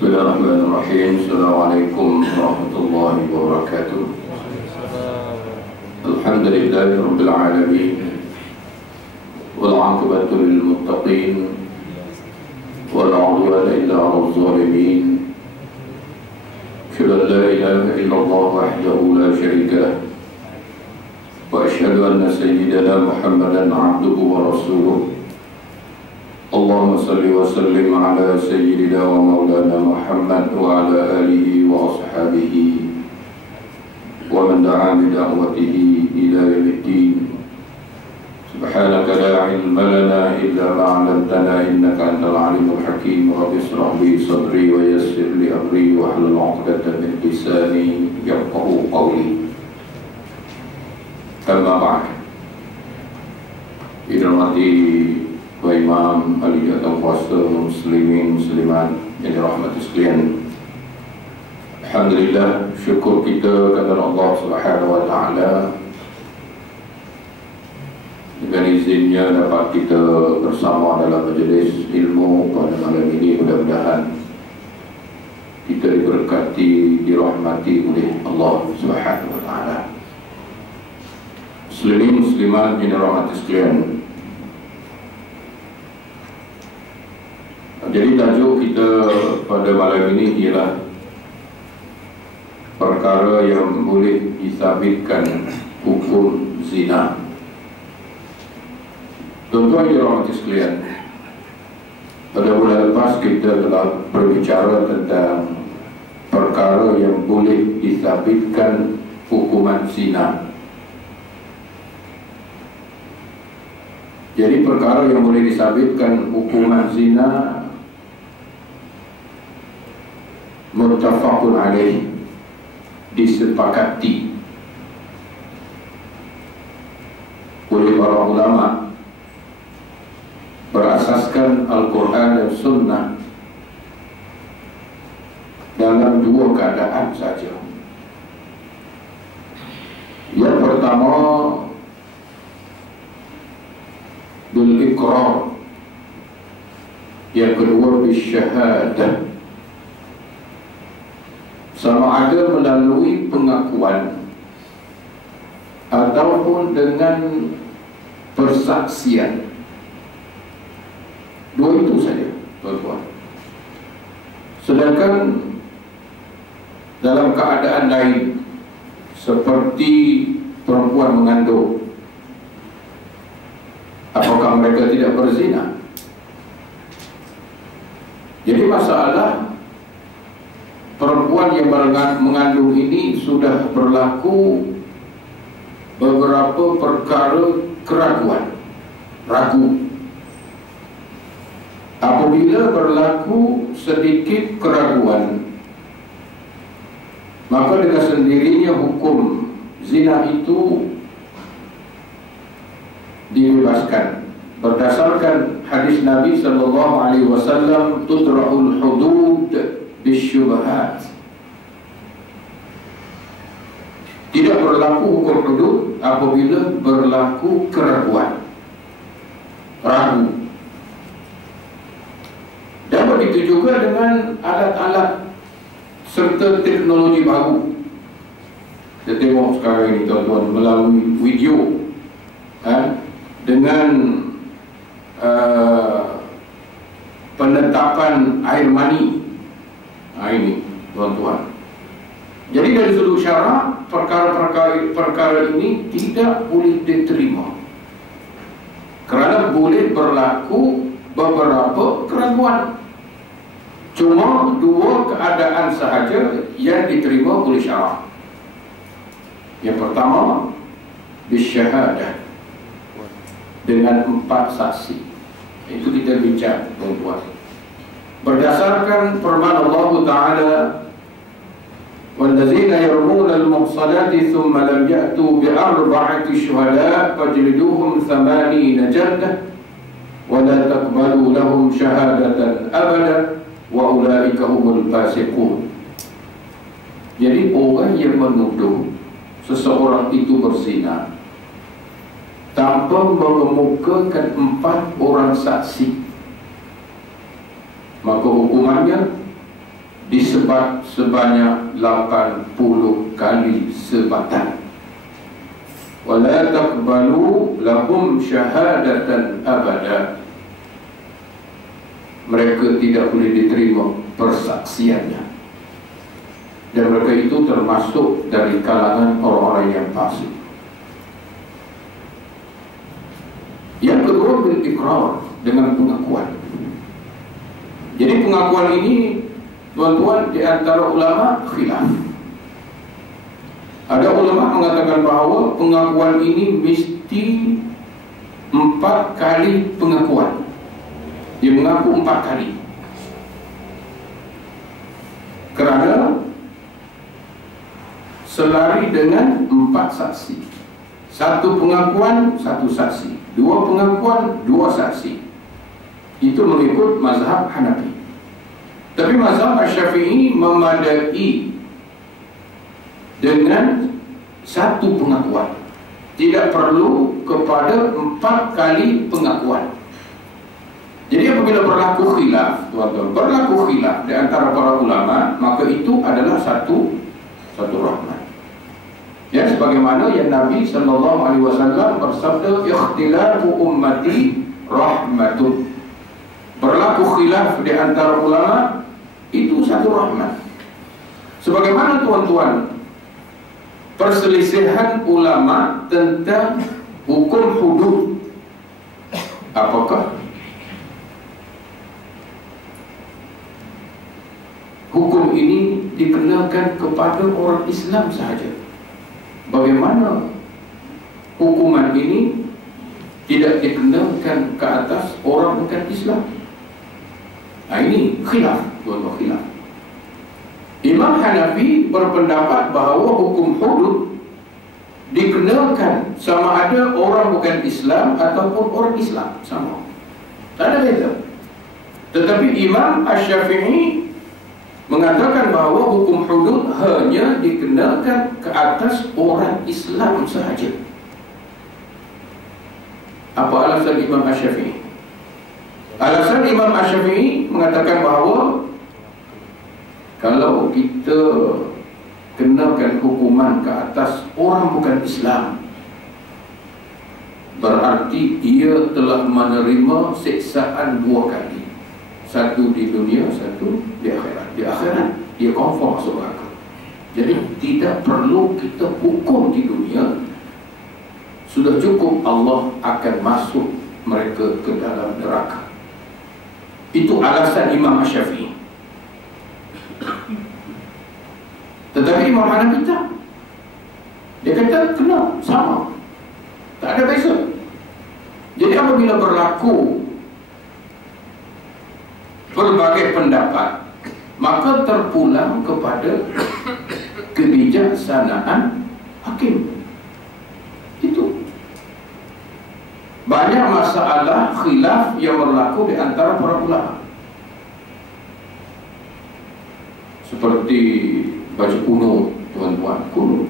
Bismillahirrahmanirrahim. Assalamualaikum warahmatullahi wabarakatuh. Alhamdulillahi rabbil alamin. Wal 'aqibatu lil muttaqin. Wala 'udwana illa 'alal zalimin. Asyhadu an la ilaha illallah wahdahu la syarika lah. Wa asyhadu anna sayyidana Muhammadan 'abduhu wa rasuluh. Allahumma salli wa sallim ala sayyidina wa maulana Muhammad wa ala alihi wa ashabihi wa man da'a bi da'watihi ila yaumiddin. Subhanaka la ilma lana illa ma 'allamtana innaka antal alimul hakim. Rabbi ishrah li sadri wa yassir li amri wa hlul 'uqdatam min lisani yafqahu qawli. Amma ba'd. Dirahmati Wa Imam Aliyatan Puasa Muslimin Muslimat yang dirahmati sekalian, alhamdulillah, syukur kita kepada Allah Subhanahu wa taala dengan izinnya dapat kita bersama dalam majlis ilmu pada malam ini. Mudah-mudahan kita diberkati, dirahmati oleh Allah Subhanahu wa taala. Muslimin Muslimat yang dirahmati sekalian, jadi tajuk kita pada malam ini ialah perkara yang boleh disabitkan hukum zina. Tuan-tuan yang dirahmati sekalian, pada bulan lepas kita telah berbicara tentang perkara yang boleh disabitkan hukuman zina. Jadi perkara yang boleh disabitkan hukuman zina muttafaqun alaih, disepakati oleh para ulama berasaskan Al-Quran dan Sunnah dalam dua keadaan saja. Yang pertama bil iqrar, yang kedua bisyahadah. Sama ada melalui pengakuan ataupun dengan persaksian. Dua itu saja, tuan-tuan. Sedangkan dalam keadaan lain seperti perempuan mengandung, apakah mereka tidak berzina? Jadi masalah perempuan yang mengandung ini sudah berlaku beberapa perkara keraguan, ragu. Apabila berlaku sedikit keraguan, maka dengan sendirinya hukum zina itu dibebaskan berdasarkan hadis Nabi sallallahu alaihi wasallam, tudra'ul hudud bisyubhat. Tidak berlaku hukum hudud apabila berlaku keraguan, ragu. Dan begitu juga dengan alat-alat serta teknologi baru. Kita tengok sekarang ini, tuan-tuan, melalui video dengan penetapan air mani. Ini, tuan-tuan. Jadi dari sudut syarak, perkara ini tidak boleh diterima kerana boleh berlaku beberapa keraguan. Cuma dua keadaan sahaja yang diterima oleh syarak. Yang pertama bisyahadah, dengan 4 saksi. Itu kita bincang, tuan-tuan, berdasarkan firman Allah Ta'ala, وَالَّذِينَ يَرْمُونَ الْمُحْصَنَاتِ ثُمَّ لَمْ يَأْتُوا بِأَرْبَعَةِ شُهَدَاءَ فَاجْلِدُوهُمْ 80 جَلْدَةً وَلَا تَقْبَلُوا لَهُمْ شَهَادَةً أَبَدًا وَأُولَئِكَ هُمُ الْفَاسِقُونَ. Jadi orang yang menuduh seseorang itu berzina tanpa mengemukakan 4 orang saksi, maka hukumannya sebat sebanyak 80 kali sebatan. Wala taqbalu lahum syahadatan abada. Mereka tidak boleh diterima persaksiannya, dan mereka itu termasuk dari kalangan orang-orang yang fasik. Yang kedua, bil iqrar, dengan pengakuan. Jadi pengakuan ini, tuan-tuan, di antara ulama khilaf. Ada ulama mengatakan bahawa pengakuan ini mesti 4 kali pengakuan. Dia mengaku 4 kali, kerana selari dengan 4 saksi. 1 pengakuan, 1 saksi. 2 pengakuan, 2 saksi. Itu mengikut mazhab Hanafi. Tapi mazhab Syafi'i memadai dengan 1 pengakuan. Tidak perlu kepada 4 kali pengakuan. Jadi apabila berlaku khilaf, tuan-tuan, berlaku khilaf di antara para ulama, maka itu adalah satu rahmat. Ya, sebagaimana yang Nabi SAW bersabda, ikhtilafu ummati rahmatun. Berlaku khilaf di antara ulama, itu satu rahmat. Sebagaimana, tuan-tuan, perselisihan ulama tentang hukum hudud. Apakah hukum ini dikenakan kepada orang Islam sahaja? Bagaimana hukuman ini tidak dikenakan ke atas orang bukan Islam? Nah, ini khilaf, tuan-tuan, khilaf. Imam Hanafi berpendapat bahawa hukum hudud dikenakan sama ada orang bukan Islam ataupun orang Islam, sama, tak ada beza. Tetapi Imam Asy-Syafi'i mengatakan bahawa hukum hudud hanya dikenakan ke atas orang Islam sahaja. Apa alasan Imam Asy-Syafi'i? Alasan Imam Asy-Syafi'i mengatakan bahawa kalau kita kenakan hukuman ke atas orang bukan Islam, berarti ia telah menerima siksaan 2 kali. 1 di dunia, 1 di akhirat. Di akhirat dia confirm masuk neraka. Jadi tidak perlu kita hukum di dunia, sudah cukup Allah akan masuk mereka ke dalam neraka. Itu alasan Imam Asy-Syafi'i. Tetapi Imam Hanafi tak. Dia kata kena sama, tak ada beza. Jadi apabila berlaku berbagai pendapat, maka terpulang kepada kebijaksanaan hakim. Itu banyak masalah khilaf yang berlaku di antara para ulama, seperti baca kunut, tuan-tuan, kunut.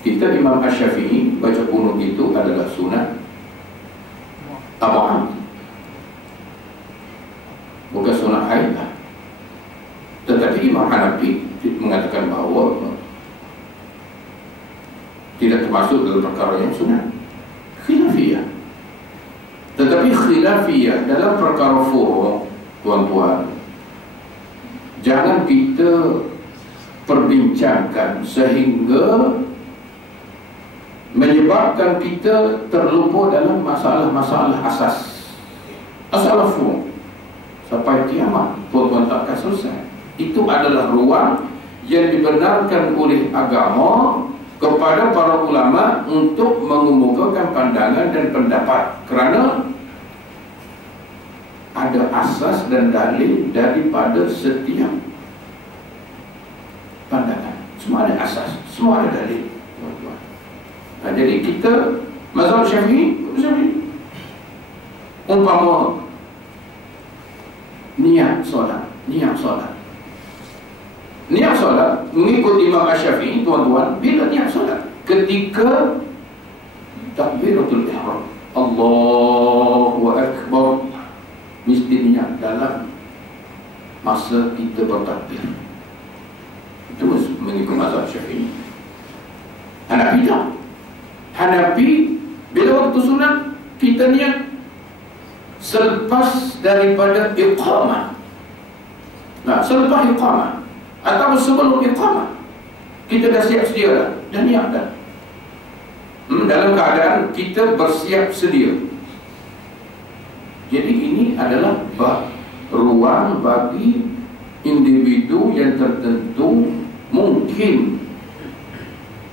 Kita Imam Asy-Syafi'i baca kunut itu adalah sunat abad, bukan sunat haid. Tetapi Imam Hanafi mengatakan bahawa tidak termasuk dalam perkara yang sunat. Khilafiyah. Tetapi khilafiyah dalam perkara furu', tuan-tuan, jangan kita perbincangkan sehingga menyebabkan kita terlupa dalam masalah-masalah asas, masalah furu'. Sampai kiamat, tuan-tuan, tak akan selesai. Itu adalah ruang yang dibenarkan oleh agama kepada para ulama untuk mengemukakan pandangan dan pendapat, kerana ada asas dan dalil daripada setiap pandangan. Semua ada asas, semua ada dalil. Nah, jadi kita mazhab Syafi'i, umpama niat solat mengikut Imam Asy-Syafi'i, tuan-tuan, bila niat solat? Ketika takbiratul ihram, Allahu Akbar, mesti niat dalam masa kita bertakbir. Itu mengikut mazhab Syafi'i. Hanafi tak. Hanafi bila waktu sunat kita niat selepas daripada iqamah. Nah, selepas iqamah atau sebelum iqamah kita dah siap sedia dah, dan niat dah. Dalam keadaan kita bersiap sedia. Jadi ini adalah ruang bagi individu yang tertentu, mungkin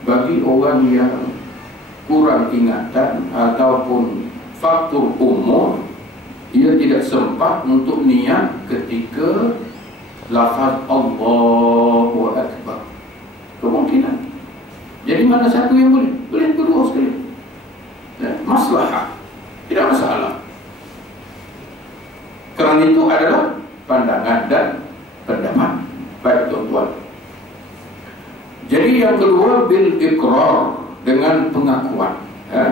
bagi orang yang kurang ingatan ataupun faktor umur, ia tidak sempat untuk niat ketika lafaz Allahu Akbar. Kemungkinan. Jadi mana satu yang boleh? Boleh kedua sekali. Maslahah. Tidak masalah. Kerana itu adalah pandangan dan pendapat. Baik tuan-tuan. Jadi yang kedua, bil iqrar, dengan pengakuan.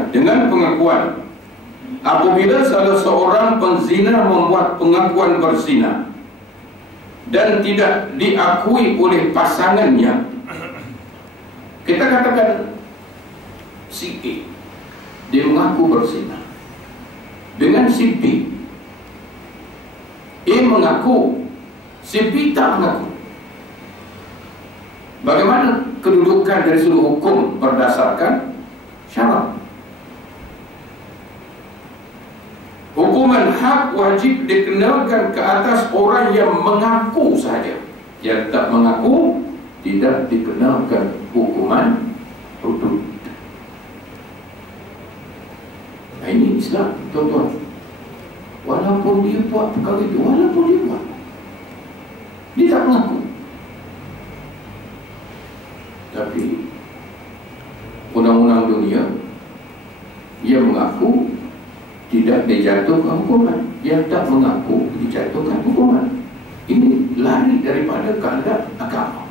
Dengan pengakuan. Apabila salah seorang penzina membuat pengakuan berzina dan tidak diakui oleh pasangannya, kita katakan si A, dia mengaku berzina dengan si B. A mengaku, si B tak mengaku. Bagaimana kedudukan dari sudut hukum berdasarkan syarak? Hukuman hak wajib dikenakan ke atas orang yang mengaku sahaja. Yang tak mengaku tidak dikenakan hukuman hudud. Nah, ini Islam, tuan-tuan. Walaupun dia buat perkara itu, walaupun dia buat, dia tak mengaku. Tapi undang-undang dunia, ia mengaku tidak dijatuhkan hukuman, yang tak mengaku dijatuhkan hukuman. Ini lari daripada kehendak agama.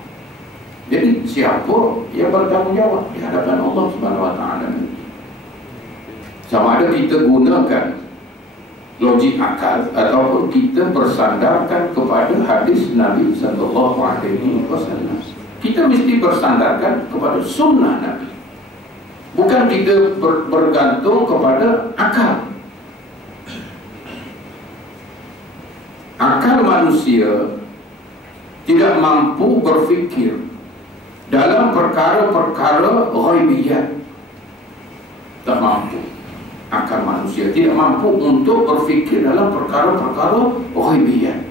Jadi siapa yang bertanggung jawab di hadapan Allah Subhanahu Wa Taala? Sama ada kita gunakan logik akal ataupun kita bersandarkan kepada hadis Nabi Sallallahu Alaihi Wasallam. Kita mesti bersandarkan kepada sunnah Nabi. Bukan kita bergantung kepada akal. Akal manusia tidak mampu berfikir dalam perkara-perkara ghaibiyat. Tak mampu. Akal manusia tidak mampu untuk berfikir dalam perkara-perkara ghaibiyat.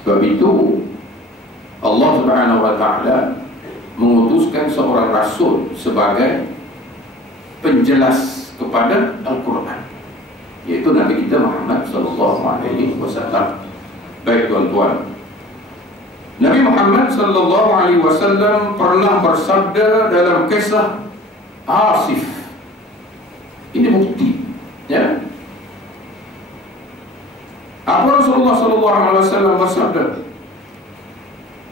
Sebab itu Allah Subhanahu Wa Taala mengutuskan seorang rasul sebagai penjelas kepada Al-Quran, yaitu Nabi kita Muhammad Sallallahu Alaihi Wasallam. Baik tuan-tuan, Nabi Muhammad Sallallahu Alaihi Wasallam pernah bersabda dalam kisah Asif. Ini bukti, ya. Apa Rasulullah Sallallahu Alaihi Wasallam bersabda?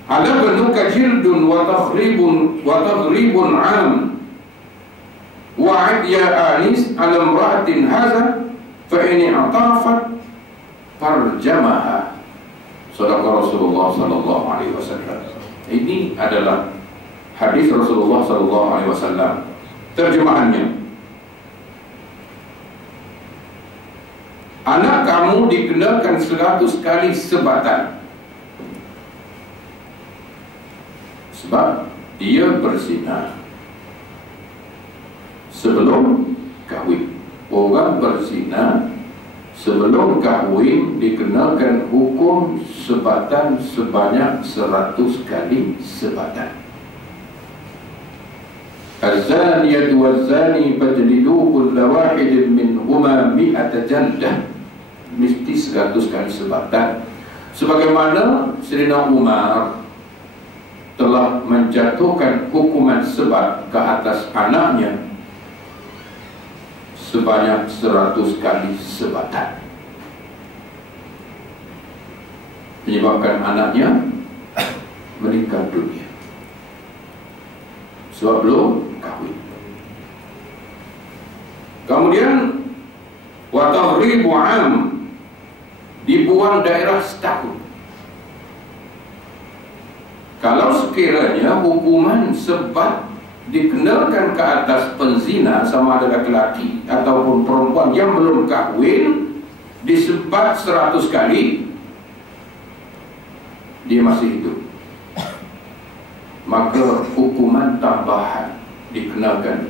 Ala banuka jildun wa taghribun am wa'id ya anis ala imra'atin hadha fa in i'tarafat farjamaha. Sadaqah Rasulullah Sallallahu Alaihi Wasallam. Ini adalah hadis Rasulullah Sallallahu Alaihi Wasallam. Terjemahannya, anak kamu dikenakan 100 kali sebatan sebab dia berzina sebelum kahwin. Orang berzina sebelum kahwin dikenakan hukum sebatan sebanyak 100 kali sebatan. Az-zaniyatu waz-zani fajlidu kulla wahidin minhuma 100 jaldah. Mesti 100 kali sebatan. Sebagaimana Sayyidina Umar telah menjatuhkan hukuman sebat ke atas anaknya sebanyak 100 kali sebatan, menyebabkan anaknya meninggal dunia sebab belum kahwin. Kemudian wa taghribu am, dibuang daerah setahun. Kalau sekiranya hukuman sebab dikenakan ke atas penzina, sama ada laki-laki ataupun perempuan yang belum kahwin, disebat 100 kali, dia masih hidup, maka hukuman tambahan dikenakan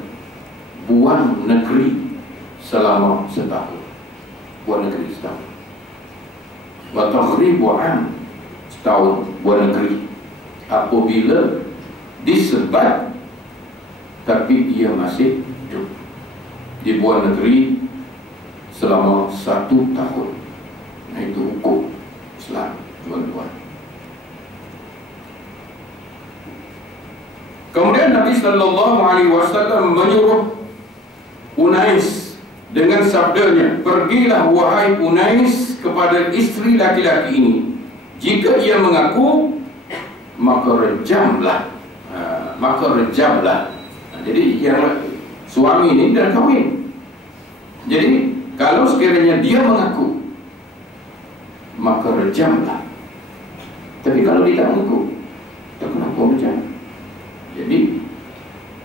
buang negeri selama setahun. Buang negeri setahun. Wa taghribu am, setahun buang negeri. Apabila disebat tapi dia masih hidup, dibuang negeri selama 1 tahun. Nah, itu hukum Islam, tuan-tuan. Kemudian Nabi sallallahu alaihi wasallam menyuruh Unais dengan sabdanya, "Pergilah wahai Unais kepada isteri laki-laki ini. Jika ia mengaku, maka rejamlah." Maka rejamlah. Jadi yang suami ini dah kahwin. Jadi kalau sekiranya dia mengaku, maka rejamlah. Tapi kalau dia tak mengaku, tak kenapa rejam. Jadi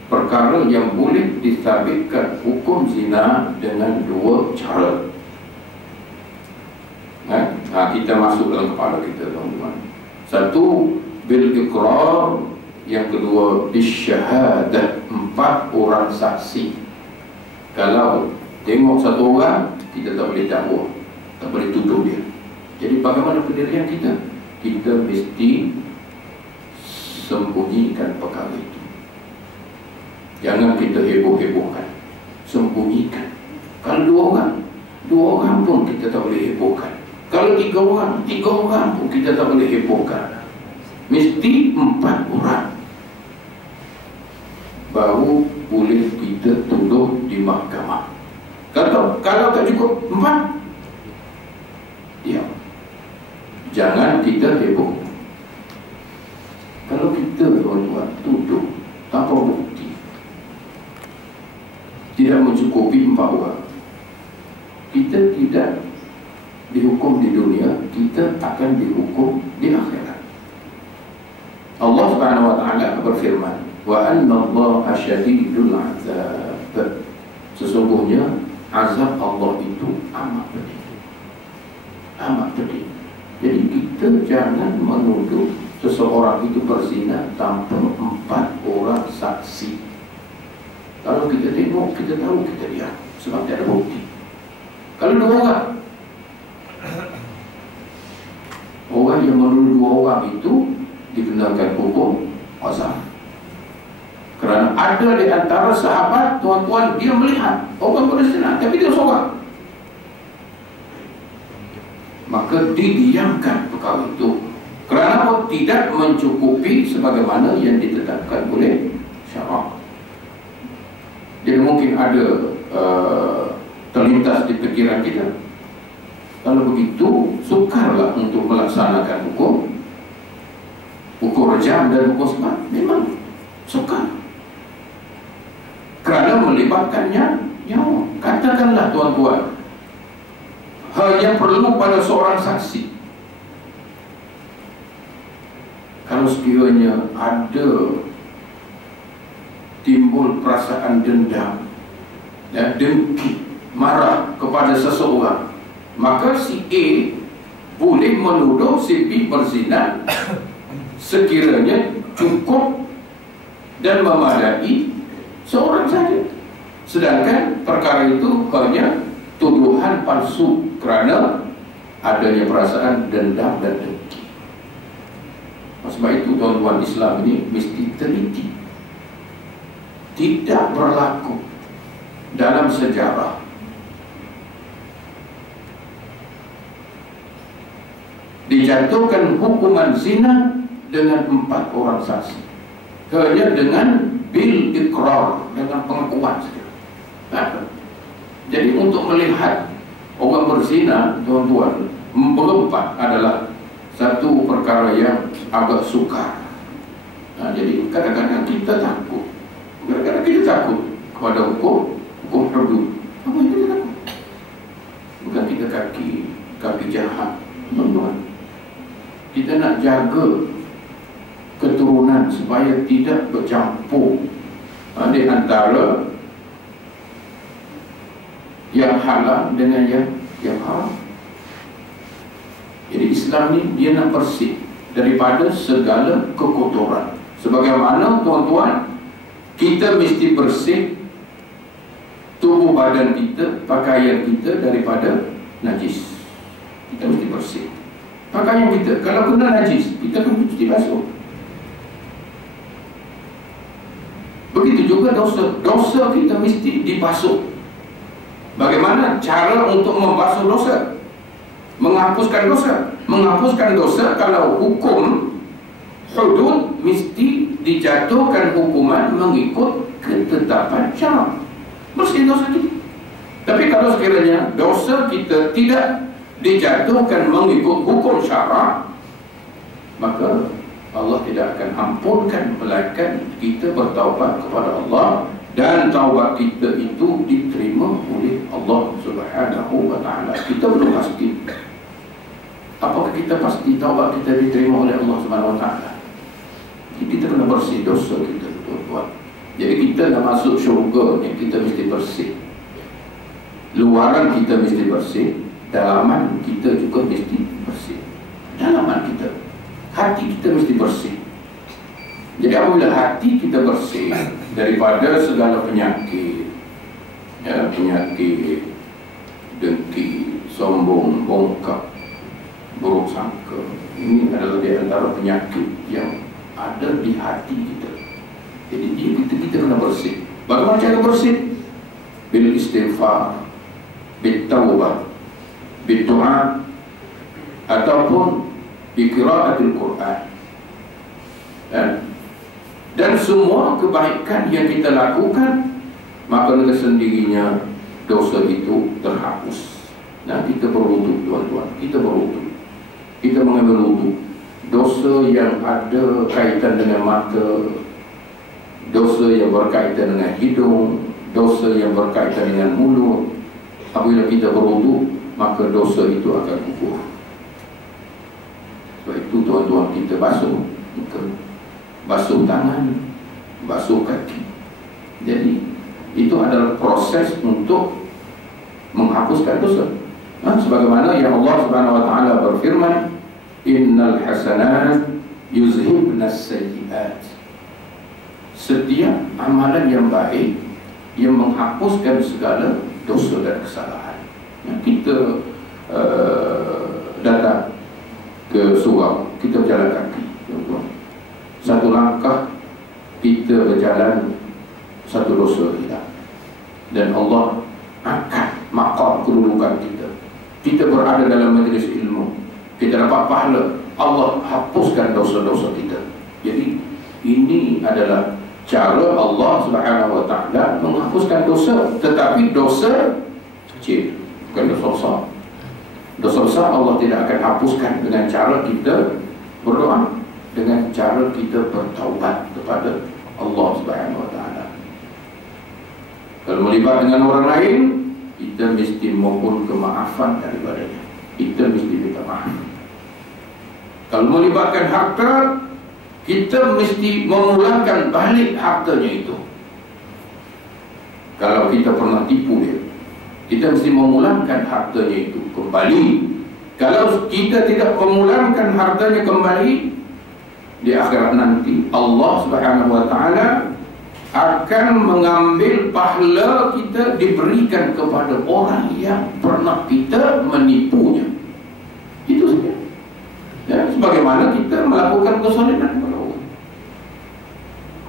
perkara yang boleh disabitkan hukum zina dengan 2 cara. Kita masuk dalam kepala kita, tuan-tuan. Satu, bil iqrar. Yang kedua, bisyahadah, 4 orang saksi. Kalau tengok satu orang, kita tak boleh dakwa, tak boleh tuduh dia. Jadi bagaimana pendirian kita? Kita mesti sembunyikan perkara itu. Jangan kita heboh-hebohkan, sembunyikan. Kalau 2 orang pun kita tak boleh hebohkan. Kalau 3 orang pun kita tak boleh hebohkan. Mesti 4 orang baru boleh kita tuduh di mahkamah. Kalau tak cukup 4, diam. Jangan kita heboh. Kalau kita, tuan-tuan, tuduh tanpa bukti, tidak mencukupi 4 orang, kita tidak dihukum di dunia, kita akan dihukum di akhirat. Allah Subhanahu wa taala berfirman, "Wa anna Allaha syadidul 'adzab." Sesungguhnya azab Allah itu amat pedih. Amat pedih. Jadi kita jangan menuduh seseorang itu berzina tanpa 4 orang saksi. Kalau kita tengok, kita tahu, kita lihat, sebab tidak ada bukti. Kalau 2 orang, orang yang menuduh 2 orang itu dikenakan hukum qazaf. Kerana ada di antara sahabat, tuan-tuan, dia melihat orang berzina, tapi dia seorang, maka didiamkan perkara itu. Kerana tidak mencukupi sebagaimana yang ditetapkan oleh syarak. Jadi mungkin ada terlintas di fikiran kita, kalau begitu sukarlah untuk melaksanakan hukum rejam dan hukum sebat. Memang sukar, kerana melibatkannya nyawa. Katakanlah, tuan-tuan, hanya perlu pada seorang saksi. Kalau sekiranya ada timbul perasaan dendam dan dengki, marah kepada seseorang, maka si A boleh menuduh si B berzina sekiranya cukup dan memadai seorang saja. Sedangkan perkara itu hanya tuduhan palsu kerana adanya perasaan dendam dan dengki. Sebab itu, tuan-tuan, Islam ini mesti teliti. Tidak berlaku dalam sejarah dijatuhkan hukuman zina dengan 4 orang saksi, hanya dengan bil iqrar, dengan pengakuan saja. Jadi untuk melihat orang berzina, tuan-tuan, berempat adalah satu perkara yang agak sukar. Jadi kadang-kadang kita takut, kadang-kadang kita takut kepada hukum hudud. Apa yang kita takut? Bukan 3 kaki, kaki jahat. Tuan-tuan, kita nak jaga keturunan supaya tidak bercampur di antara yang halal dengan yang haram. Jadi Islam ni dia nak bersih daripada segala kekotoran. Sebagaimana tuan-tuan, kita mesti bersih tubuh badan kita, pakaian kita daripada najis. Kita mesti bersih pakaian kita. Kalau kena najis, kita pun mesti basuh. Begitu juga dosa kita mesti dibasuh. Bagaimana cara untuk membasuh dosa? Menghapuskan dosa. Menghapuskan dosa, kalau hukum hudud, mesti dijatuhkan hukuman mengikut ketetapan syarak. Bersih dosa kita. Tapi kalau sekiranya dosa kita tidak dijatuhkan mengikut hukum syarak, maka Allah tidak akan ampunkan, melainkan kita bertaubat kepada Allah, dan taubat kita itu diterima oleh Allah Subhanahu wa ta'ala. Kita belum pasti apakah kita pasti taubat kita diterima oleh Allah Subhanahu wa ta'ala. Kita kena bersih dosa kita, tuan-tuan. Jadi kita nak masuk syurga ni, kita mesti bersih. Luaran kita mesti bersih, dalaman kita juga mesti bersih. Dalaman kita, hati kita mesti bersih. Jadi apabila hati kita bersih daripada segala penyakit, penyakit dengki, sombong, bongkak, buruk sangka, ini adalah di antara penyakit yang ada di hati kita. Jadi kita kena bersih. Bagaimana cara bersih? Bil istighfar, bil tawbah, bil doa, ataupun bi qiraatil Quran. Dan semua kebaikan yang kita lakukan, maka dengan sendirinya dosa itu terhapus. Nah, kita berwudu, tuan-tuan. Kita berwudu. Kita mengambil wudu. Dosa yang ada kaitan dengan mata, dosa yang berkaitan dengan hidung, dosa yang berkaitan dengan mulut, apabila kita berwudu, maka dosa itu akan gugur. Sebab itu tuan-tuan, kita basuh muka, basuh tangan, basuh kaki. Jadi itu adalah proses untuk menghapuskan dosa. Sebagaimana yang Allah Subhanahu wa ta'ala berfirman, innal hasanat yuzhibnas sayyiat. Setiap amalan yang baik yang menghapuskan segala dosa dan kesalahan. Kita datang ke surau, kita berjalan kaki, satu langkah kita berjalan, satu dosa hilang, dan Allah angkat maqam kedudukan kita. Kita berada dalam majlis ilmu, kita dapat pahala, Allah hapuskan dosa-dosa kita. Jadi ini adalah cara Allah Subhanahu wa ta'ala menghapuskan dosa. Tetapi dosa kecil, bukan dosa besar. Dosa besar Allah tidak akan hapuskan dengan cara kita berdoa, dengan cara kita bertaubat kepada Allah Subhanahu wa ta'ala. Kalau melibat dengan orang lain, kita mesti mohon kemaafan daripadanya. Kita mesti minta maaf. Kalau melibatkan harta, kita mesti memulangkan balik hartanya itu. Kalau kita pernah tipu dia, kita mesti memulangkan hartanya itu kembali. Kalau kita tidak memulangkan hartanya kembali, di akhirat nanti Allah Subhanahu wa ta'ala akan mengambil pahala kita, diberikan kepada orang yang pernah kita menipunya. Itu saja. Ya, sebagaimana kita melakukan kesalahan kepada orang.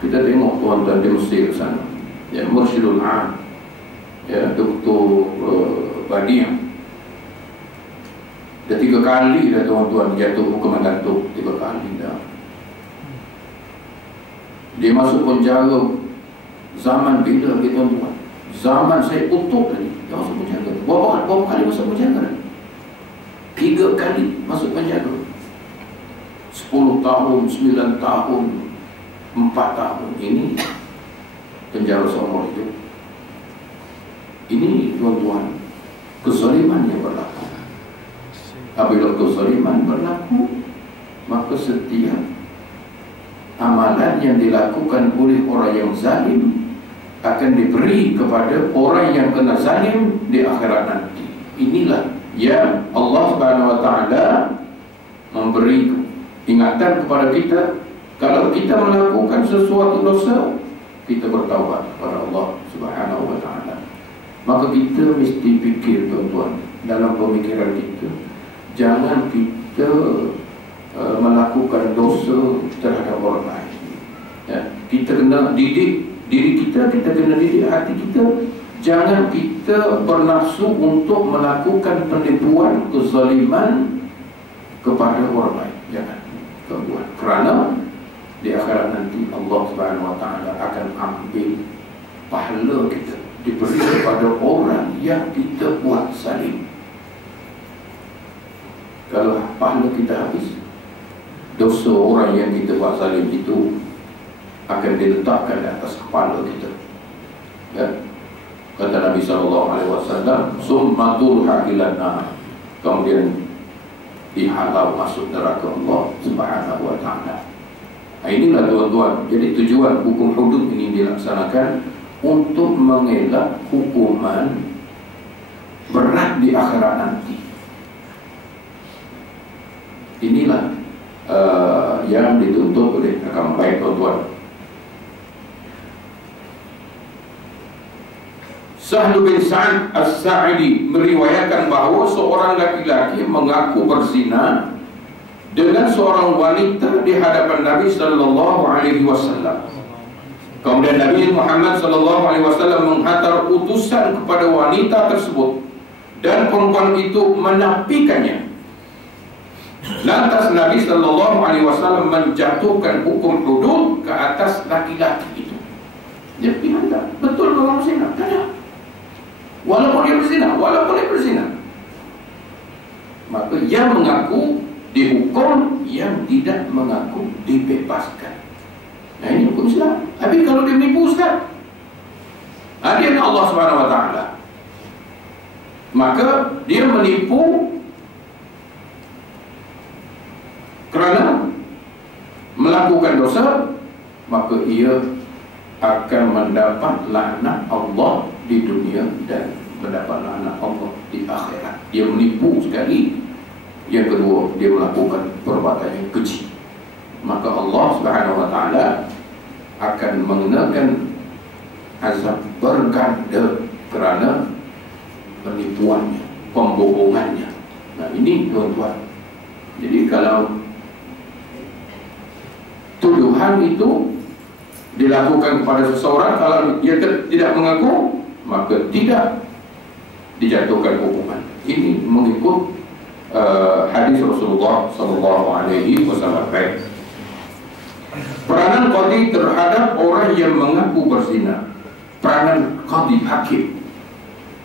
Kita tengok tuan-tuan di Mesir sana, ya, Mursyidul Am, ya, Dr. Badiah, dah 3 kali dah tuan-tuan jatuh hukuman gantung, 3 kali dah. Dia masuk penjara zaman bila kita tuan? Zaman saya utuh tadi, dia masuk penjara. Berapa kali masuk penjara? 3 kali masuk penjara. 10 tahun, 9 tahun, 4 tahun. Ini penjara seumur hidup. Ini tuan-tuan, kezaliman yang berlaku. apabila kezaliman berlaku, maka setiap amalan yang dilakukan oleh orang yang zalim akan diberi kepada orang yang kena zalim di akhirat nanti. Inilah yang Allah Subhanahu wa taala memberi ingatan kepada kita. Kalau kita melakukan sesuatu dosa, kita bertaubat kepada Allah Subhanahu wa taala. Maka kita mesti fikir, tuan-tuan, dalam pemikiran kita, jangan kita melakukan dosa terhadap orang lain. Ya, kita kena didik diri kita, kita kena didik hati kita. Jangan kita bernafsu untuk melakukan penipuan, kezaliman kepada orang lain. Jangan, tuan-tuan. Kerana di akhirat nanti Allah Subhanahu wa taala akan ambil pahala kita, diberi kepada orang yang kita buat zalim. Kalau pahala kita habis, dosa orang yang kita buat zalim itu akan diletakkan di atas kepala kita. Ya. Kata Nabi SAW, summa turha ilan nar, kemudian dihalau masuk neraka Allah Subhanahu wa taala. Inilah tuan-tuan, jadi tujuan hukum hudud ini dilaksanakan untuk mengelak hukuman berat di akhirat nanti. Inilah yang dituntut oleh agama. Baik, tuan-tuan. Sahlu bin Sa'ad As-Sa'idi meriwayatkan bahawa seorang laki-laki mengaku berzina dengan seorang wanita di hadapan Nabi sallallahu alaihi wasallam. Kemudian Nabi Muhammad sallallahu alaihi wasallam menghantar utusan kepada wanita tersebut dan perempuan itu menafikannya. Lantas Nabi sallallahu alaihi wasallam menjatuhkan hukum hudud ke atas laki-laki itu. Dia bilang, betul orang berzina? Tidak. Walaupun dia berzina, maka yang mengaku dihukum, yang tidak mengaku dibebaskan. Nah, ini hukum Islam. Tapi kalau dia menipu, Ustaz, dia Allah Subhanahu wa taala, maka dia menipu kerana melakukan dosa, maka ia akan mendapat laknat Allah di dunia dan mendapat laknat Allah di akhirat. Dia menipu sekali. Yang kedua, dia melakukan perbuatan yang keji. Maka Allah Subhanahu wa taala akan mengenakan azab berganda kerana penipuannya, pembohongannya. Nah, ini tuan-tuan. Jadi kalau tuduhan itu dilakukan kepada seseorang, kalau dia tidak mengaku, maka tidak dijatuhkan hukuman. Ini mengikut hadis Rasulullah sallallahu alaihi wasallam. Baik. Peranan qadhi terhadap orang yang mengaku berzina. Peranan qadhi, hakim.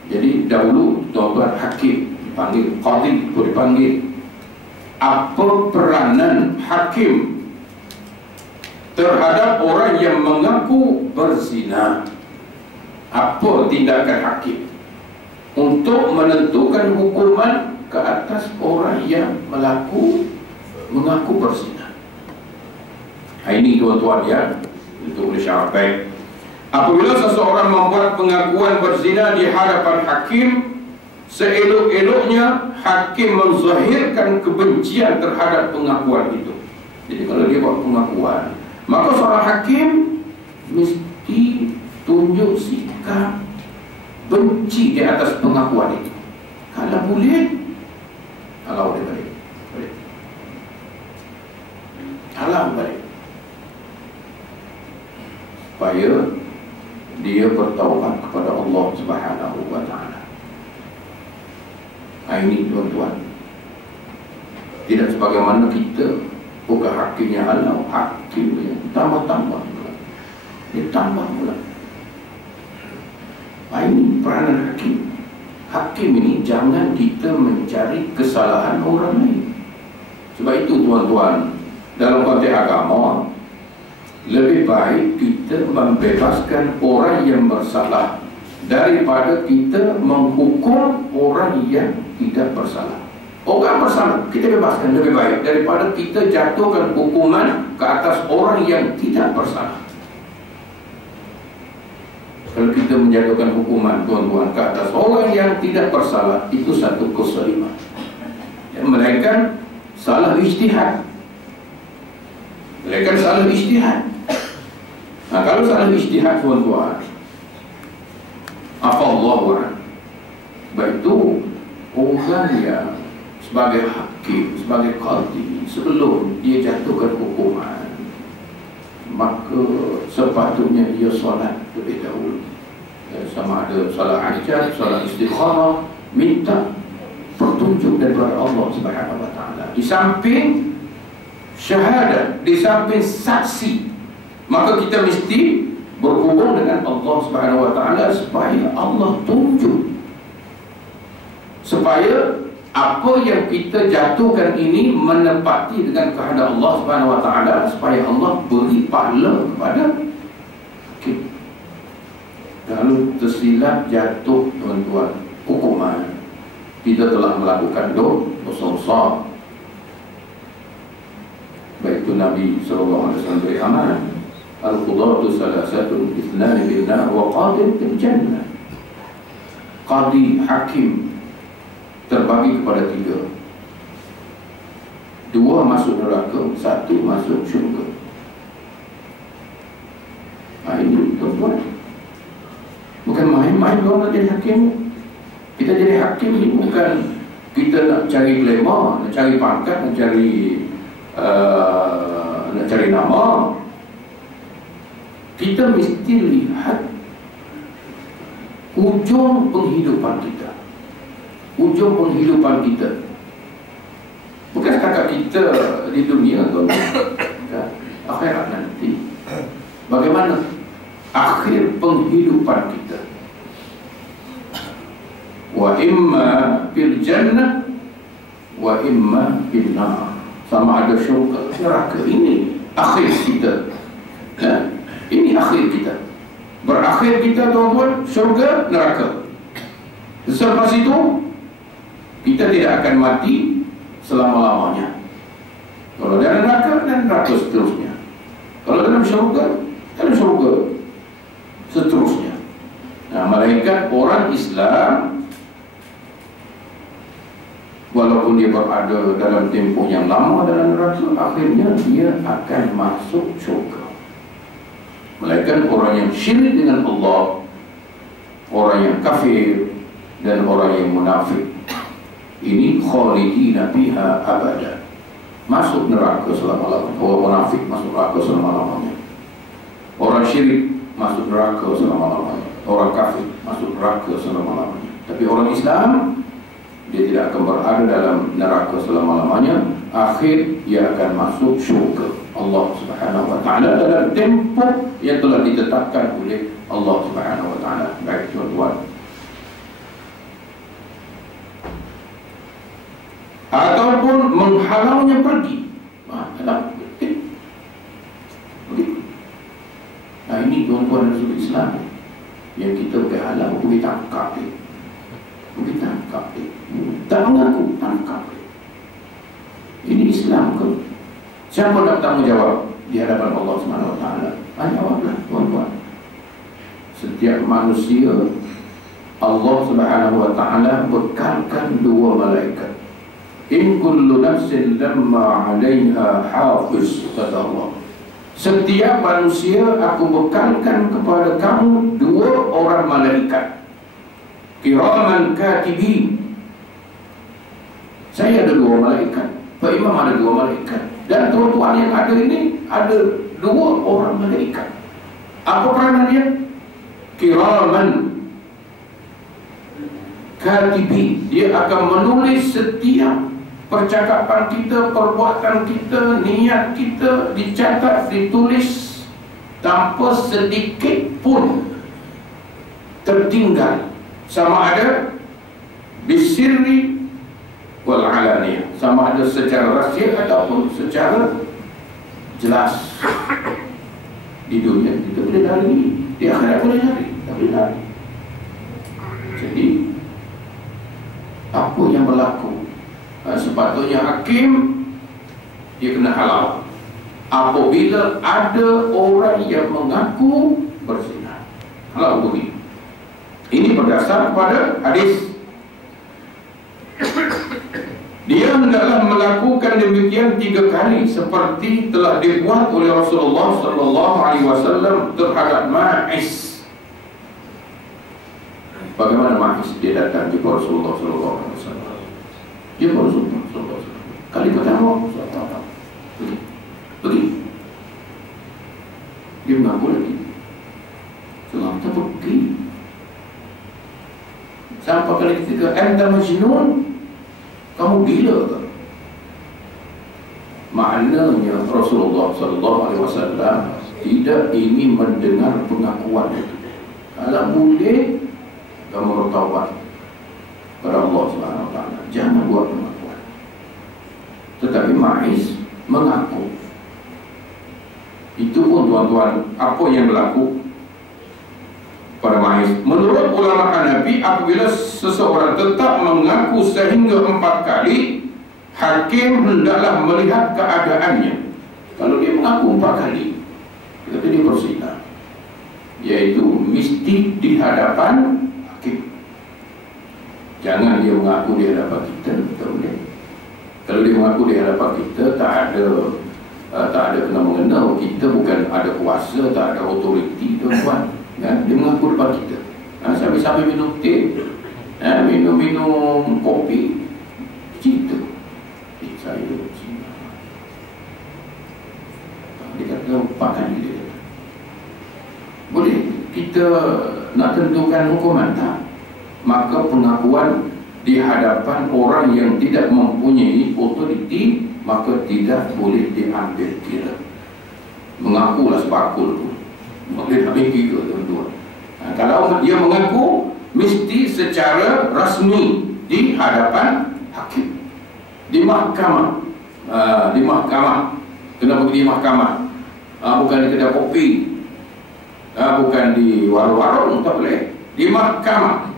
Jadi dahulu tuan-tuan hakim dipanggil, qadhi pun dipanggil. Apa peranan hakim terhadap orang yang mengaku berzina? Apa tindakan hakim untuk menentukan hukuman ke atas orang yang mengaku berzina? Ini tuan-tuan ya, itu oleh syarat. Baik. Apabila seseorang membuat pengakuan berzina di hadapan hakim, seelok-eloknya hakim menzahirkan kebencian terhadap pengakuan itu. Jadi kalau dia buat pengakuan, maka seorang hakim mesti tunjuk sikap benci di atas pengakuan itu. Kalau boleh, halau dia balik. Halau balik, supaya dia bertaubat kepada Allah Subhanahu wa taala. Ini tuan-tuan, tidak sebagaimana kita bukan hakimnya halau, hakimnya tambah-tambah pula, ditambah pula. Ini peranan hakim. Hakim ini jangan kita mencari kesalahan orang lain. Sebab itu tuan-tuan, dalam konteks agama, lebih baik kita membebaskan orang yang bersalah daripada kita menghukum orang yang tidak bersalah. Orang bersalah, kita bebaskan lebih baik daripada kita jatuhkan hukuman ke atas orang yang tidak bersalah. Kalau kita menjatuhkan hukuman, tuan-tuan, ke atas orang yang tidak bersalah, itu satu kezaliman. Melainkan salah ijtihad. Melainkan salah ijtihad. Nah, kalau salah ijtihad, tuan-tuan, afallahu an, baik itu orang yang sebagai hakim, sebagai qadi, sebelum dia jatuhkan hukuman, maka sepatutnya dia solat terlebih dahulu. Sama ada salat hajat, salat istikharah, minta petunjuk daripada Allah Subhanahu wa taala. Di samping syahadat, di samping saksi, maka kita mesti berhubung dengan Allah Subhanahu wa taala supaya Allah tunjuk, supaya apa yang kita jatuhkan ini menepati dengan kehendak Allah Subhanahu wa taala, supaya Allah beri pahala kepada kita. Kalau tersilap jatuh, tuan-tuan, hukuman, kita telah melakukan dosa besar. Baik itu Nabi SAW beri amanah, al-qudatu salasatun ithnani bil nar wa qadin fil jannah. Qadi, hakim terbagi kepada 3. 2 masuk neraka, 1 masuk syurga. Nah, ini tuan-tuan, bukan main-main orang nak jadi hakim. Kita jadi hakim ini bukan kita nak cari glamour, nak cari pangkat, nak cari nama. Kita mesti lihat ujung penghidupan kita. Ujung penghidupan kita bukan setakat kita di dunia, tuan-tuan, akhirat nanti. Bagaimana akhir penghidupan kita? Wa imma fil jannah wa imma fil nar. Sama ada syurga, neraka. Ini akhir kita. Ini akhir kita. Berakhir kita, tuan-tuan, syurga, neraka. Selepas itu kita tidak akan mati selama-lamanya. Kalau dalam neraka, dan neraka seterusnya. Kalau dalam syurga, dalam syurga seterusnya. Nah, malaikat orang Islam, walaupun dia berada dalam tempoh yang lama dalam neraka, akhirnya dia akan masuk syurga. Malaikat orang yang syirik dengan Allah, orang yang kafir, dan orang yang munafik, ini khalidina fiha abada, masuk neraka selama-lamanya. Orang munafik masuk neraka selama-lamanya. Orang syirik masuk neraka selama-lamanya. Orang kafir masuk neraka selama-lamanya. Tapi orang Islam, dia tidak akan berada dalam neraka selama-lamanya. Akhir dia akan masuk syurga Allah Subhanahu wa taala dalam tempoh yang telah ditetapkan oleh Allah Subhanahu wa taala. Baik, tuan-tuan, ataupun menghalaunya pergi. Nah, ini tuan-tuan Rasul Islam yang kita boleh halau, boleh tangkap, boleh tangkap, tak mengaku, tangkap. Ini Islam ke? Siapa nak bertanggungjawab di hadapan Allah Subhanahu wa taala? Jawablah, tuan-tuan. Setiap manusia Allah Subhanahu wa taala bekalkan 2 malaikat. In kullu nafsin lamma 'alaiha hafiz, kata Allah. Setiap manusia aku bekalkan kepada kamu 2 orang malaikat, kiraman katibin. Saya ada 2 malaikat, Pak Imam ada 2 malaikat, dan tuan-tuan yang ada ini ada 2 orang malaikat. Apa peranan dia? Kiraman katibin. Dia akan menulis setiap percakapan kita, perbuatan kita, niat kita, dicatat, ditulis tanpa sedikit pun tertinggal. Sama ada bisirri wal alaniyah, sama ada secara rahsia ataupun secara jelas. Di dunia kita boleh lari, di akhirat boleh lari, tak boleh lari. Jadi apa yang berlaku Sepatutnya hakim dia kena halal apabila ada orang yang mengaku berzina. Halal bagi. Ini berdasar kepada hadis. Dia hendaklah melakukan demikian 3 kali seperti telah dibuat oleh Rasulullah sallallahu alaihi wasallam terhadap Ma'iz. Bagaimana Ma'iz dia datang di Rasulullah sallallahu alaihi wasallam? Dia Rasulullah sallallahu alaihi wasallam. Kali pertama, pergi. Dia mengaku lagi. Setelah kita pergi. Sampai kali ketiga, anta majnun. Kamu gila ke? Maknanya Rasulullah sallallahu alaihi wasallam tidak ingin mendengar pengakuan itu. Kalau boleh kamu bertaubat kepada Allah Subhanahu wa taala. Jangan buat pengakuan. Tetapi Ma'iz mengaku. Itu pun tuan-tuan, apa yang berlaku pada Ma'iz? Menurut ulama Hanafi, apabila seseorang tetap mengaku sehingga 4 kali, hakim hendaklah melihat keadaannya. Kalau dia mengaku 4 kali, kata dia berzina, yaitu mesti di hadapan hakim. Jangan dia mengaku di hadapan kita, tak boleh. Kalau dia mengaku di hadapan kita, tak ada kena mengena. Kita bukan ada kuasa, tak ada otoriti, tuan-tuan. Dia mengaku depan kita. Sambil-sambil minum teh, minum kopi, cerita saya berzina. Dia kata 4 kali dia kata. Boleh kita nak tentukan hukuman tak? Maka pengakuan di hadapan orang yang tidak mempunyai otoriti, maka tidak boleh diambil kira. Mengakulah sebakul tu, boleh ambil kira, tuan-tuan. Kalau dia mengaku, mesti secara rasmi di hadapan hakim, di mahkamah. Di mahkamah. Kena pergi di mahkamah, bukan di kedai kopi, bukan di warung-warung, tak boleh. Di mahkamah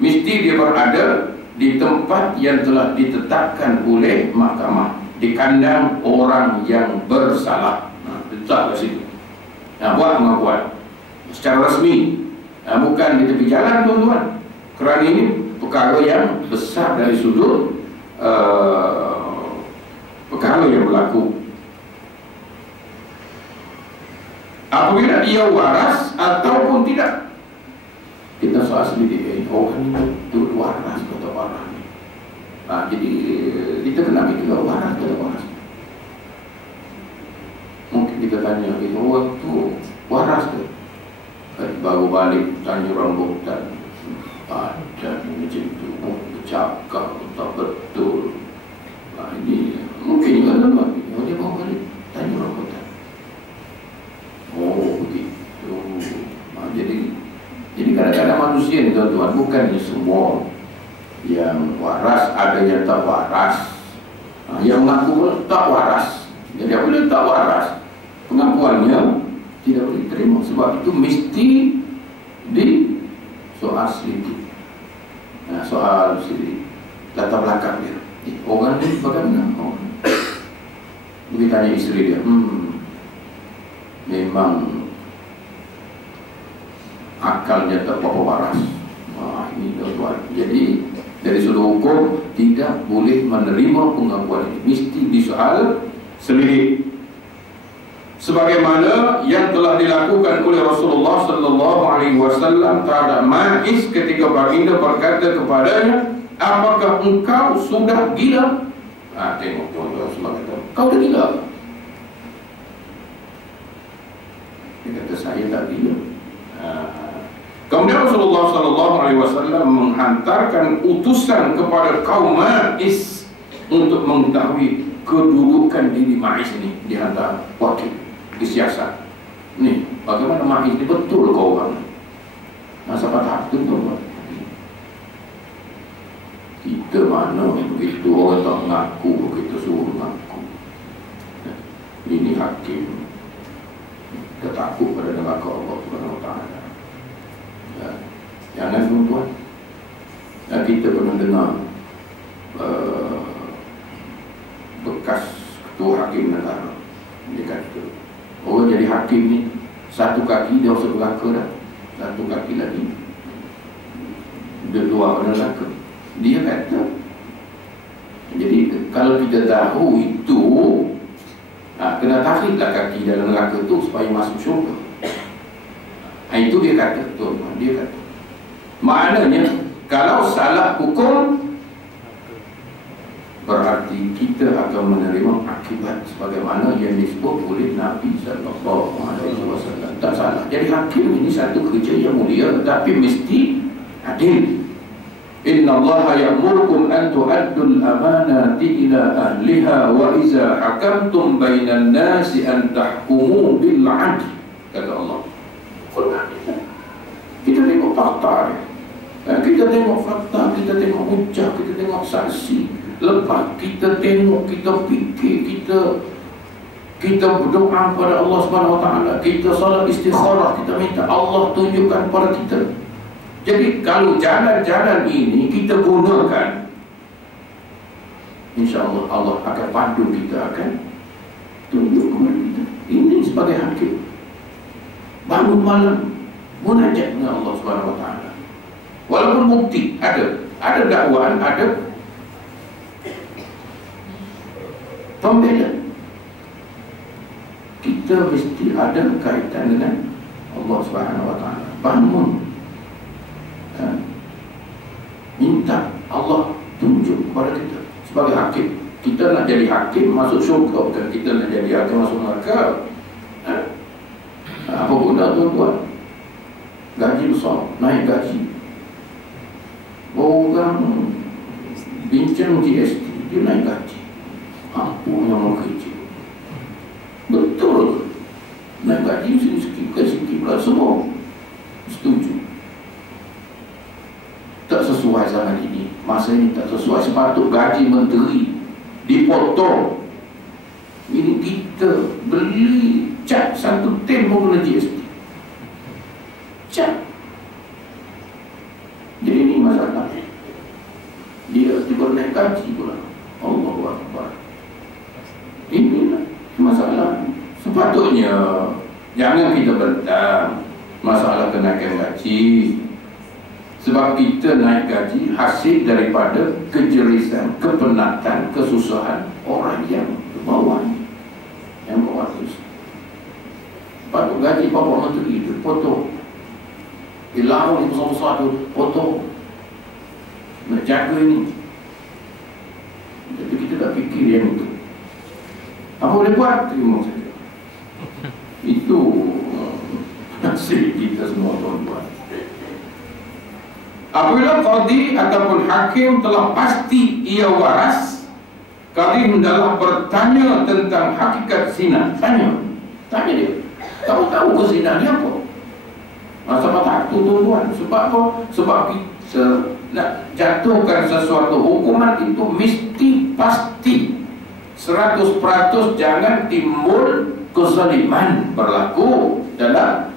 mesti dia berada di tempat yang telah ditetapkan oleh mahkamah, di kandang orang yang bersalah. Letak ke situ. Buat pengakuan secara rasmi, bukan di tepi jalan, tuan-tuan. Kerana ini perkara yang besar dari sudut perkara yang berlaku. Apabila dia waras ataupun tidak. Kita soal sendiri, orang ini betul waras atau waras ni. Jadi kita kena ambil waras atau waras. Mungkin kita tanya, orang tu waras ke? Baru balik tanya rambutan, badan macam tu, bercakap tak betul. Ini mungkin juga tuan-tuan, dia baru balik tanya rambutan. Oh begitu. Jadi kadang-kadang manusia ni, tuan-tuan, bukannya semua yang waras, ada yang tak waras. Yang mengaku tak waras. Jadi apabila tak waras, pengakuannya tidak boleh diterima. Sebab itu mesti di soal sedikit. Soal sedikit latar belakang dia. Orang ni bagaimana? Dia tanya isteri dia, memang akalnya tak apa-apa waras. Ini tuan-tuan. Jadi dari sudut hukum tidak boleh menerima pengakuan ini. Mesti disoal sendiri. Sebagaimana yang telah dilakukan oleh Rasulullah sallallahu alaihi wasallam terhadap Ma'iz ketika baginda berkata kepadanya, apakah engkau sudah gila? Tengok tuan-tuan, Rasulullah kata, kau dah gila? Dia kata, saya tak gila. Kemudian Rasulullah sallallahu alaihi wasallam menghantarkan utusan kepada kaum Ma'iz untuk mengetahui kedudukan diri Ma'iz ini. Dihantar wakil disiasat. Ni, bagaimana Ma'iz ini betul kau orang? Siapa tak betul? Kita mana begitu orang tak mengaku, kita suruh mengaku. Ini hakim. Kita takut pada neraka Allah Subhanahu wa taala. Jangan, tuan-tuan. Kita pernah dengar tu hakim negara. Dia kata, orang jadi hakim ni satu kaki dia masuk neraka dah, satu kaki lagi dia keluar pada neraka. Dia kata, jadi kalau kita tahu itu, kena tahriklah kaki dalam neraka tu supaya masuk syurga. Itu dia kata, tuan-tuan, dia kata maknanya kalau salah hukum berarti kita akan menerima akibat sebagaimana yang disebut oleh Nabi sallallahu alaihi wasallam. Tak salah. Jadi hakim ini satu kerja yang mulia, tetapi mesti adil. Inna Allah ya'murukum an tu'addul amanati ila ahliha wa iza hakamtum bainan nasi an tahkumu bil 'adl. Kata Allah. Kita tengok fakta, kita tengok fakta, kita tengok hujah, kita tengok saksi. Lepas kita tengok, kita fikir, kita berdoa kepada Allah Subhanahu Wa Taala, kita salat istikharah, kita minta Allah tunjukkan kepada kita. Jadi kalau jalan-jalan ini kita gunakan, insya-Allah Allah akan pandu kita, akan tunjuk kepada kita. Ini sebagai hakim. Bangun malam munajat dengan Allah Subhanahu Wa Taala. Walaupun bukti ada dakwaan, ada pembela, kita mesti ada kaitan dengan Allah Subhanahu Wa Taala. Bangun, minta Allah tunjuk kepada kita sebagai hakim. Kita nak jadi hakim masuk syurga, bukan kita nak jadi hakim masuk neraka. Apa guna tuan-tuan? Gaji besar, naik gaji. Orang bincang GST, dia naik gaji. Apa yang mau kerja? Betul. Naik gaji sikit pula semua setuju. Tak sesuai zaman ini. Masa ini tak sesuai. Sepatut gaji menteri dipotong. Ini kita beli cat satu tem pun kena GST. Cat. Jadi ini masalah. Dia tiba naik gaji pula. Allahu Akbar. Inilah masalah. Sepatutnya jangan kita bentang masalah kenaikan gaji. Sebab kita naik gaji hasil daripada kejerisan, kepenatan, kesusahan orang yang bawah, yang bawah tu. Patut gaji Bapak Menteri itu potong. Dilarang di besar-besar tu potong. Nak jaga ini. Jadi kita tak fikir yang itu. Apa boleh buat? Terima saja. Itu nasib kita semua, tuan-tuan. Apabila qadi ataupun hakim telah pasti ia waras, qadi hendaklah bertanya tentang hakikat zina. Tanya dia. Kamu tahu ke zina ni apa? Sebab takut, tuan-tuan. Sebab apa? Sebab kita nak jatuhkan sesuatu hukuman itu mesti pasti 100% jangan timbul kezaliman berlaku dalam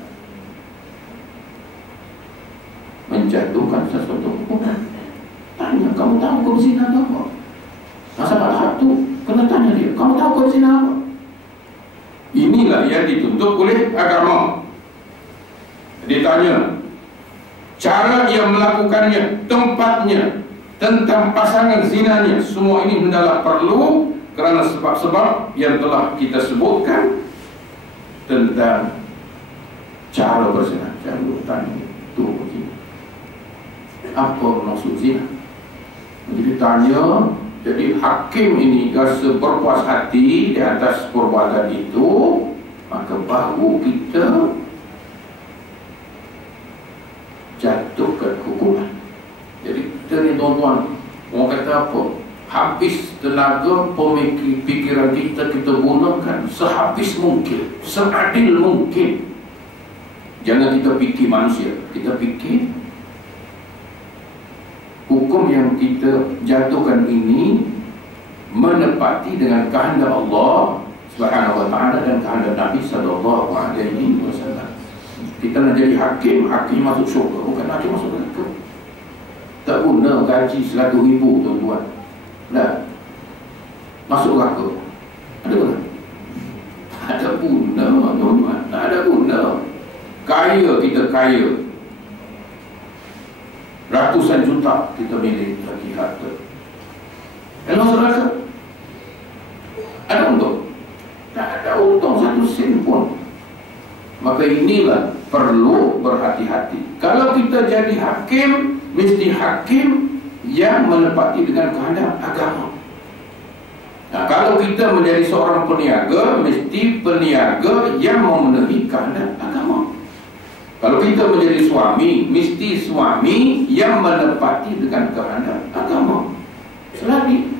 menjatuhkan sesuatu hukuman. Tanya, kamu tahu kau zina apa? Masa pada satu kena tanya dia, kamu tahu kau zina apa? Inilah yang dituntut oleh agama. Ditanya cara ia melakukannya, tempatnya, tentang pasangan zinanya, semua ini hendaklah perlu kerana sebab-sebab yang telah kita sebutkan tentang cara berzina. Jangan tanya itu begini. Apa maksud zina? Jadi tanya. Jadi hakim ini rasa berpuas hati di atas perbuatan itu, maka baru kita jatuhkan hukuman. Jadi kita ni, tuan-tuan, orang kata apa? Habis tenaga pemikiran kita gunakan sehabis mungkin, seadil mungkin. Jangan kita fikir manusia, kita fikir hukum yang kita jatuhkan ini menepati dengan kehendak Allah Subhanahu Wa Taala dan kehendak Nabi sallallahu alaihi wasallam. Kita nak jadi hakim masuk syurga, bukan hakim masuk neraka. Tak guna gaji 100,000, tuan-tuan. Dah masuk neraka. Ada saya kita kaya, ratusan juta kita milik lagi harta. Kalau saudara, ada untung? Tak ada untung satu sen pun. Maka inilah perlu berhati-hati. Kalau kita jadi hakim, mesti hakim yang menepati dengan kehendak agama. Nah, kalau kita menjadi seorang peniaga, mesti peniaga yang memenuhi kehendak agama. Kalau kita menjadi suami, mesti suami yang menepati dengan kehendak agama. Selagi.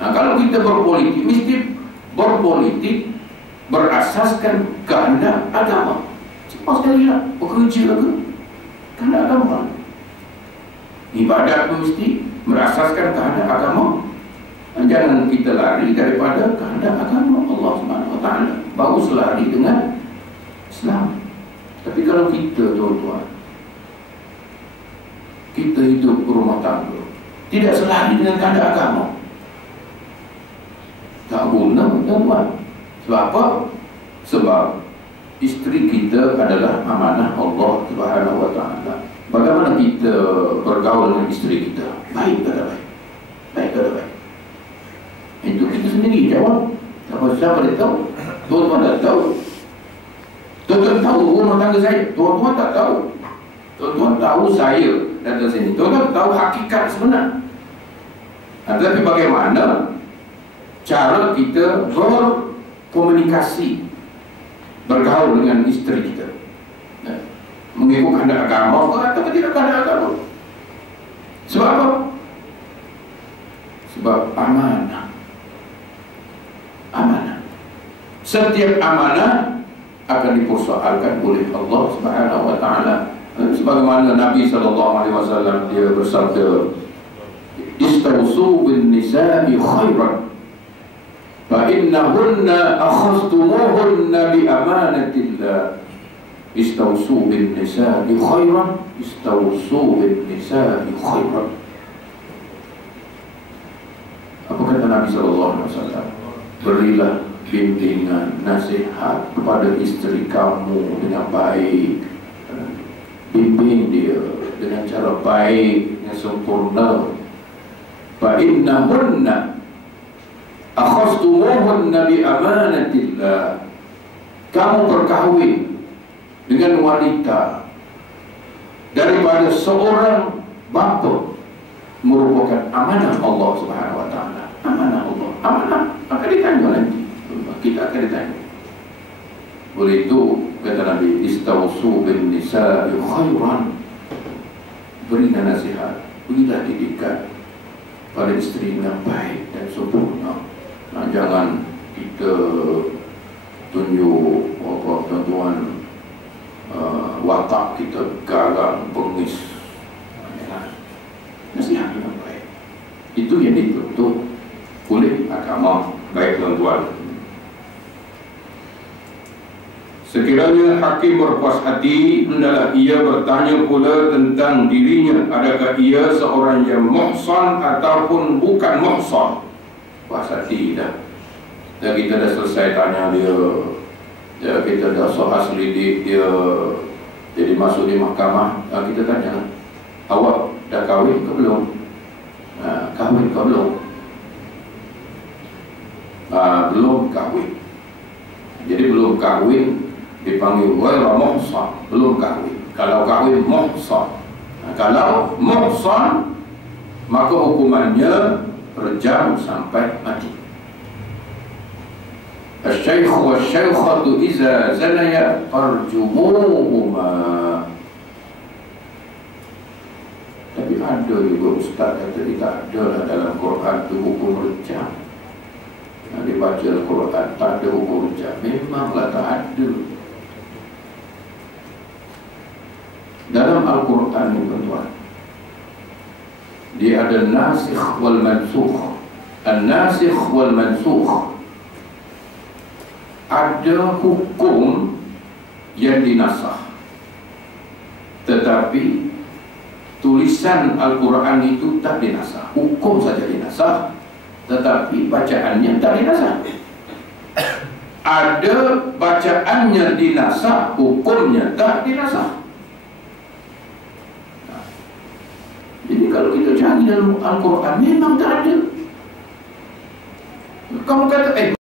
Nah, kalau kita berpolitik, mesti berpolitik berasaskan kehendak agama. Cepat sekali lah bekerja ke kehendak agama. Ibadat mesti berasaskan kehendak agama. Jangan kita lari daripada kehendak agama Allah Subhanahu Wa Taala, baru selari dengan Islam. Tapi kalau kita, tuan-tuan, kita hidup berumah tangga, tidak selari dengan kehendak agama, tak guna, tuan-tuan. Sebab apa? Sebab isteri kita adalah amanah Allah Subhanahu Wa Taala. Bagaimana kita bergaul dengan isteri kita? Baik ke tak baik? Baik ke tak baik? Itu kita sendiri jawab. Siapa dia tahu? Tuan-tuan tak tahu. Tuan-tuan tahu rumah tangga saya? Tuan-tuan tak tahu. Tuan-tuan tahu saya datang sini. Tuan-tuan tahu hakikat sebenar. Tapi bagaimana cara kita berkomunikasi, bergaul dengan isteri kita? Mengikut kehendak agama atau tidak kehendak agama? Sebab apa? Sebab amanah. Amanah. Setiap amanah akan dipersoalkan oleh Allah Subhanahu Wa Taala. Sebagaimana Nabi SAW dia bersabda, "Istausu bin nisa'i khairan, fa innahunna akhastumuhunna bi amanatillah." Istausu bin nisa'i khairan, istausu bin nisa'i khairan. Apa kata Nabi SAW? Berilah bimbingan, nasihat kepada isteri kamu dengan baik. Bimbing dia dengan cara baik, yang sempurna. Fa innahunna akhastumuhunna bi amanatillah. Kamu berkahwin dengan wanita daripada seorang bapa merupakan amanah Allah Subhanahu Wa Taala. Amanah Allah, amanah akan ditanya nanti. Kita akan ditanya. Oleh itu kata Nabi, istausu bin nisa'i khairan. Berilah nasihat, berilah didikan pada isteri yang baik dan sempurna. Jangan kita tunjuk apa tuan-tuan, watak kita garang, bengis. Nasihat yang baik itu yang dituntut oleh agama. Baik tuan-tuan, sekiranya hakim berpuas hati, hendaklah ia bertanya pula tentang dirinya, adakah ia seorang yang muhsan ataupun bukan muhsan. Puas hati dah. Dan kita dah selesai tanya dia, kita dah soal selidik dia, jadi masuk di mahkamah, kita tanya, awak dah kahwin ke belum? Kahwin ke belum? Belum kahwin. Jadi belum kahwin dipanggil ghairu muhsan, belum kahwin. Kalau kahwin muhsan. Kalau muhsan, maka hukumannya rejam sampai mati. Asy-syaikh wa asy-syaikhatu idza zanaya farjumuhuma. Tapi ada juga ustaz kata tidak ada lah dalam Quran itu hukum rejam. Dia baca Al-Quran tak ada hukum rejam. Memanglah tak ada. Dalam Al-Quran ni tuan-tuan, dia ada nasikh wal mansukh. An-nasikh wal mansukh. Ada hukum yang dinasakh, tetapi tulisan Al-Quran itu tak dinasakh. Hukum saja dinasakh, tetapi bacaannya tak dinasakh. ada bacaannya dinasah, hukumnya tak dinasah. Jadi kalau kita cari dalam Al-Quran, memang tak ada. Kamu kata,